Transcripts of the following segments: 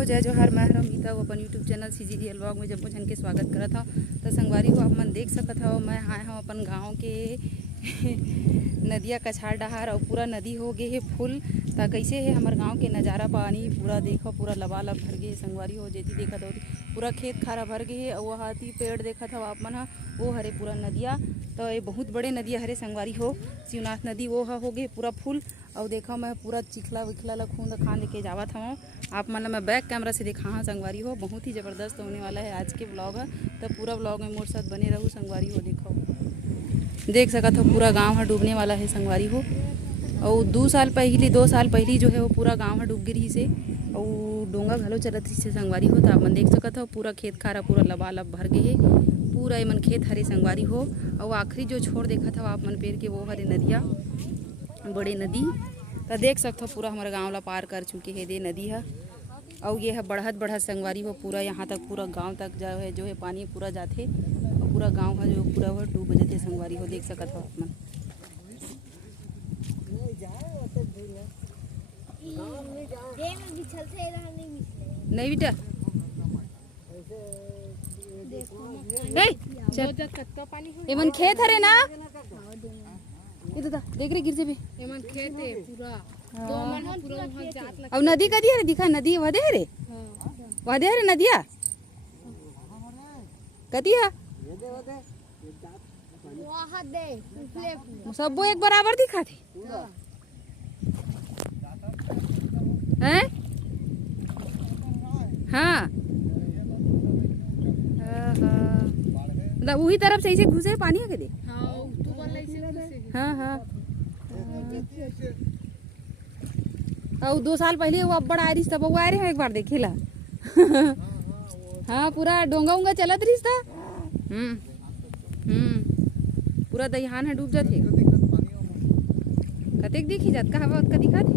हो, जय जोहार। मैं रमीता वो अपन यूट्यूब चैनल CGDL व्लॉग में जब मुझे के स्वागत करा था। तो संगवारी हो आप मन देख सकत हो, मैं आए हूँ अपन गांव के नदिया कछाड़ डहार और पूरा नदी हो गए है फुल। ता कैसे है हमारे गांव के नज़ारा, पानी पूरा देखो, पूरा लबालब भर गए संगवारी हो। जेती देखा तो पूरा खेत खारा भर गए है और वह हाथी पेड़ देखा था आप मन वो हरे पूरा नदिया। तो ये बहुत बड़े नदिया हरे संगवारी हो, शिवनाथ नदी वो हो गए पूरा फुल। और देखो मैं पूरा चिखला विखला ला खूंद खान के जावत हूँ आप मन। मैं बैक कैमरा से दिखा हाँ संगवारी हो, बहुत ही ज़बरदस्त होने वाला है आज के ब्लॉग है। तो पूरा ब्लॉग में मोर साथ बने रहूँ संगवारी हो। देखो देख सकत हो पूरा गांव है डूबने वाला है संगवारी हो। और 2 साल पहली जो है वो पूरा गांव है डूब गिरी से और डोंगा घलो चलत रही से संगवारी हो। तो आप मन देख सकत हो पूरा खेत खारा पूरा लबालब भर गए है, पूरा ये मन खेत हरे संगवारी हो। और आखिरी जो छोड़ देखा था आप मन पेड़ के वो हरे नदिया बड़े नदी। तो देख सकते हो पूरा हमारे गांव ला पार कर चुके है दे नदी है। और ये है बढ़त संगवारी हो, पूरा यहाँ तक पूरा गांव तक जो है पानी पूरा जाते और पूरा गांव है जो पूरा वो डूब जाते संगवारी हो। देख सकत हो आप मन। नहीं बेटा ये मन खेत हरे ना, ये तो देख रहे गिर से भी एमन खेत है पूरा तो मन पूरा वहां जात लग। अब नदी कदी है दिखा, नदी वदे रे वदे रे नदिया कदी है वहां दे सबो एक बराबर दिखा थे हैं। हाँ मतलब वही तरफ से ऐसे घुसे पानी है के दे। हां तू बोल ऐसे घुसे। हाँ हाँ और 2 साल पहले वो बड़ा आरिस तब वो आए रहे एक बार देखेला। हाँ पूरा डोंगा उंगा चलत रही था। पूरा दहियान है डूब जाते कतेक देखी जात का हवा का दिखा थे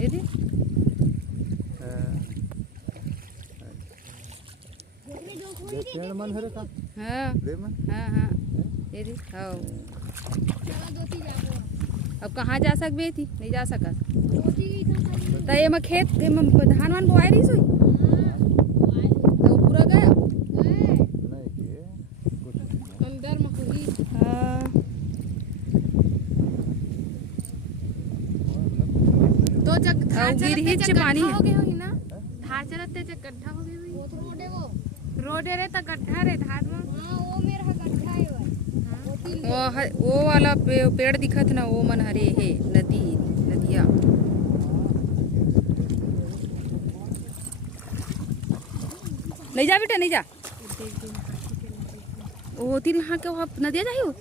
ये दे। हाँ हाँ हाँ ये दे। हाँ अब कहाँ जा सकबे थी, नहीं जा सकत। तो ये खेत धान वान बोआई रही सोई तो पूरा गया अंदर में होई। तो जग धार चलते पानी हो गए होई ना, धार चलते जग गड्ढा हो गए होई। वो रोड है, वो रोड है रे तो गड्ढा रे धार में। हां वो मेरा गड्ढा है वो वाला पेड़ दिखत ना वो मन हरे है नदिया। नहीं जा बेटा नहीं जा, वो होती नहा के वहाँ नदिया जाइयो।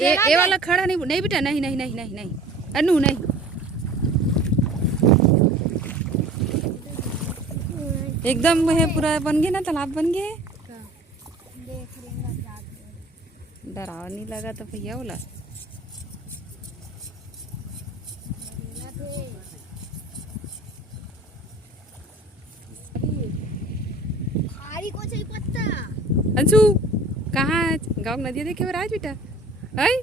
ये वाला खड़ा नहीं बेटा, नहीं नहीं नहीं नहीं नहीं अनु नहीं। एकदम है पूरा बन गए ना, तालाब बन गए। डराव नहीं लगा तो भैया बोला अंशु कहाँ गाँव नदिया देखे बार आज बेटा आई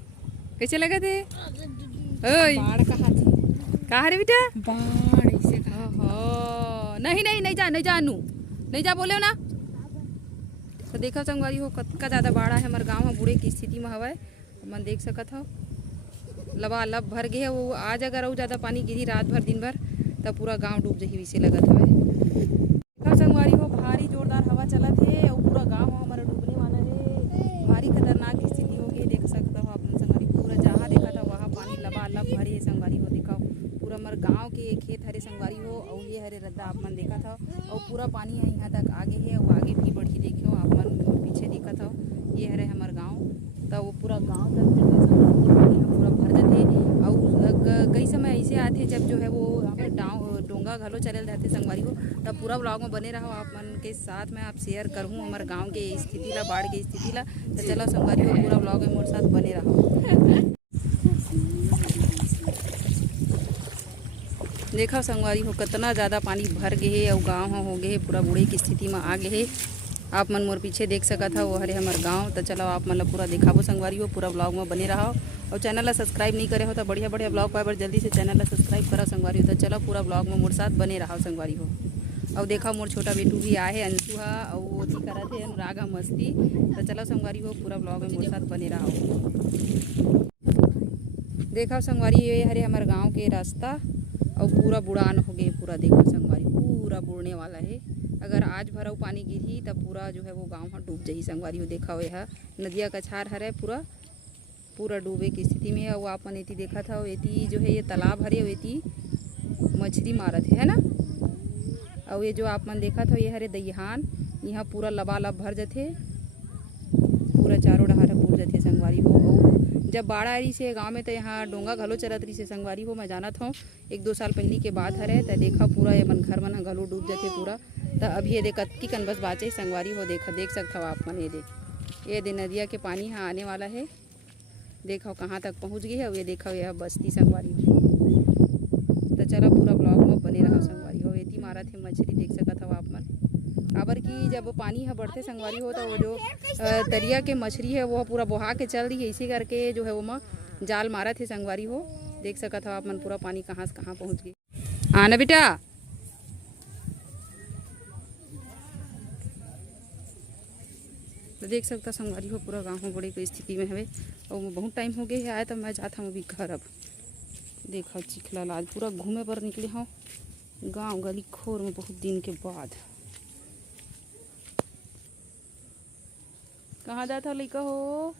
कैसे लगा थे बाढ़ कहाँ थी कहाँ रे बेटा बाढ़ ऐसे नहीं नहीं नहीं जा नहीं जा अनु नहीं जा बोले ना। तो देखा संगवारी हो कतका ज़्यादा बाढ़ा है हमारे गांव में, बूढ़े की स्थिति में हवा मन देख सकत हो लबालब भर गए है। वो आज अगर और ज़्यादा पानी गिरी रात भर दिन भर तब पूरा गांव डूब जही वैसे लगत हवे। देखा संगवारी हो भारी जोरदार हवा चलत है और पूरा गांव हमारा डूबने वाला है, भारी खतरनाक स्थिति हो गई। देख सकता हो आपने संगवारी पूरा जहाँ देखा था वहाँ पानी लबालब भरे है संगवारी हो। देखा पूरा हमारे गाँव के खेत हरे संगवारी हो और ये हरे रद्दा आप मन देखा था और पूरा पानी है यहाँ तक आगे है वो आगे भी बढ़ी देखो आप मन पीछे देखा था ये हरे हमारे गांव। तो वो पूरा गांव तक जो है पानी पूरा भर जाते और कई समय ऐसे आते जब जो है वो डोंगा घलो चले रहते संगवारी हो। तब पूरा ब्लॉग में बने रहो आप मन के साथ मैं आप शेयर करूँ हमारे गाँव के स्थिति ला, बाढ़ की स्थिति ला। तो चलो संगवारी हो पूरा ब्लॉग में मेरे साथ बने रहो। देखा संगवारी हो कितना ज़्यादा पानी भर गए है और गाँव हो गए पूरा बूढ़े की स्थिति में आ गए है। आप मन मोर पीछे देख सकत हो वो हरे हमार गांव। तो चलो आप मन ला पूरा दिखाबो संगवारी हो, पूरा ब्लॉग में बने रहो। और चैनल ला सब्सक्राइब नहीं करे हो तो बढ़िया बढ़िया ब्लॉग पाए बर जल्दी से चैनल ला सब्सक्राइब करो संगवारी हो। तो चलो पूरा ब्लॉग में मोर साथ बने रहो संगवारी हो। और देखा मोर छोटा बेटू भी आए है, अंशु हा, और वो थी करत है अनुराग हा मस्ती। तो चलो संगवारी हो पूरा ब्लॉग में मोर साथ बने रहो। देखा संगवारी ये हरे हमारे गांव के रास्ता और पूरा बुड़ान हो गए पूरा। देखो संगवारी पूरा बुड़ने वाला है। अगर आज भरा पानी गिरही तब पूरा जो है वो गांव हाँ डूब जाही संगवारी हो। देखा हो यह नदिया कछार हरे पूरा पूरा डूबे की स्थिति में है। और आपन एती देखा था एती जो है ये तालाब हरे एती मछली मारत है ना। और ये जो आप मन देखा था ये हरे दहिहान, यहाँ पूरा लबालब भर जाते, पूरा चारों डहार बूढ़ जाते संगवारी हो। और जब बाढ़ आ रही से गांव में तो यहाँ डोंगा घलो चलत रही से संगवारी हो। मैं जानत हूँ 1-2 साल पहले के बात हरे। तो देखा पूरा ये मन घर मन घलो डूब जाते पूरा। तो अभी ये देख की कन बस बाचे संगवारी हो। देखा देख सकता हो आप मन ये दे नदिया के पानी यहाँ आने वाला है। देखो कहाँ तक पहुँच गई है। और ये देखो यह बस्ती संगवारी हो। तो चलो पूरा ब्लॉग में बने रहो संगवारी हो। एती मारा थे मछली देख सकत हो आप मन। काबर की जब पानी है बढ़ते संगवारी हो तो वो जो दरिया के मछली है वो पूरा बहा के चल रही है। इसी करके जो है वो में जाल मारा थे संगवारी हो। देख सकत हो आप मन पूरा पानी कहाँ से कहाँ पहुँच गई। हाँ ना बेटा, तो देख सकता संगवारी हो पूरा गांव में बड़ी कोई स्थिति में है। और बहुत टाइम हो गया है आए तो मैं जाता हूँ अभी घर। अब देखा चिखला लाज पूरा घूमे पर निकले हूँ गांव गली खोर में बहुत दिन के बाद। कहाँ जाता लइका हो?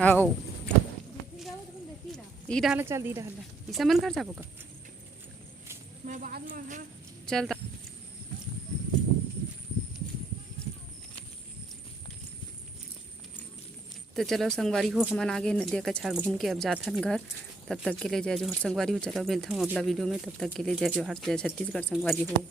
आओ ई डाला चल ई डाला ई सामान घर जाबो का मैं बाद में चल। तो चलो संगवारी हो हमन आगे नदिया कछार घूम के अब जाथन घर। तब तक के लिए जय जोहर संगवारी हो। चलो मिलता हूँ अगला वीडियो में। तब तक के लिए जय जोहर, जय छत्तीसगढ़ संगवारी हो।